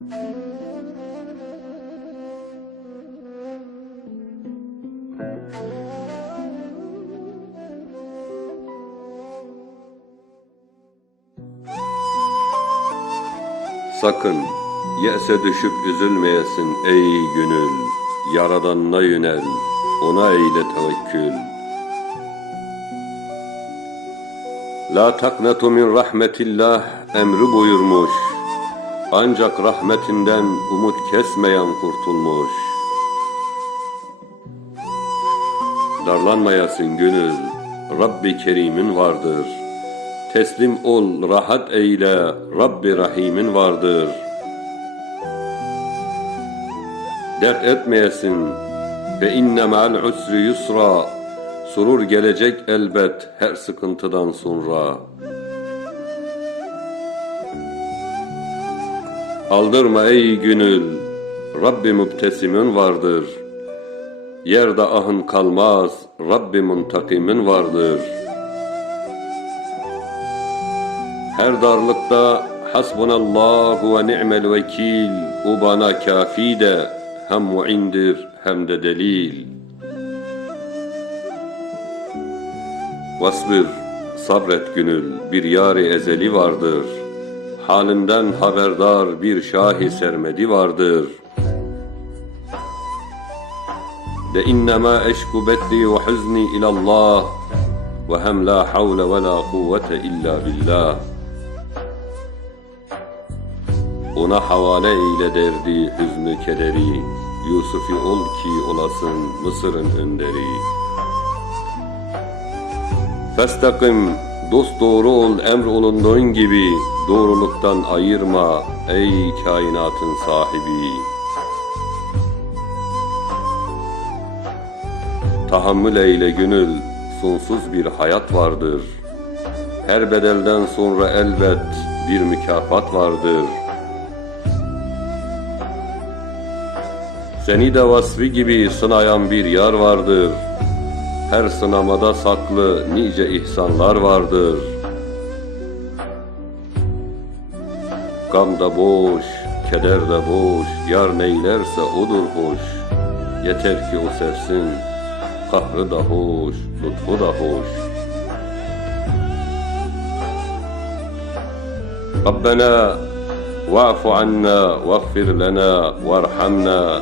Sakın yese düşüp üzülmeyesin ey gönül. Yaradanına yönel, ona eyle tevekkül. La taknatu min rahmetillah emri buyurmuş. Ancak rahmetinden umut kesmeyen kurtulmuş. Darlanmayasın gönül, Rabbi Kerim'in vardır. Teslim ol, rahat eyle, Rabbi Rahim'in vardır. Dert etmeyesin, ve inne ma'al usri yusra. Surur gelecek elbet her sıkıntıdan sonra. Aldırma ey gönül, Rabbi müptesimin vardır. Yerde ahın kalmaz, Rabbi muntakimin vardır. Her darlıkta hasbunallahu ve ni'mel vekil, o bana kafi de hem muindir hem de delil. Vasbir, sabret gönül, bir yari ezeli vardır. Halinden haberdar bir şahi sermedi vardır. De innema eşku beddi ve huzni ilallah ve hem la havle ve la kuvvete illa billah. Ona havale eyle derdi, hüznü kederi, Yusuf'i ol ki olasın Mısır'ın önderi. Festakim, dost doğru ol emr olunduğun gibi, doğruluktan ayırma ey kainatın sahibi. Tahammül eyle gönül, sonsuz bir hayat vardır. Her bedelden sonra elbet bir mükafat vardır. Seni de vasfı gibi sınayan bir yar vardır. Her sınamada saklı nice ihsanlar vardır. Gam da boş, keder de boş, yar neylerse odur hoş. Yeter ki o sevsin, kahrı da hoş, lütfu da hoş. Rabbena واعف عنا واغفر لنا وارحمنا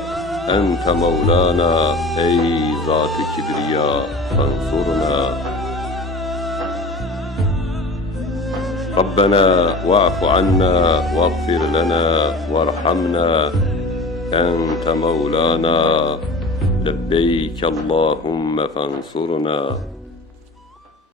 أنت مولانا أي ذات كبرياء فانصرنا ربنا واعف عنا واغفر لنا وارحمنا. أنت مولانا. لبيك اللهم فانصرنا.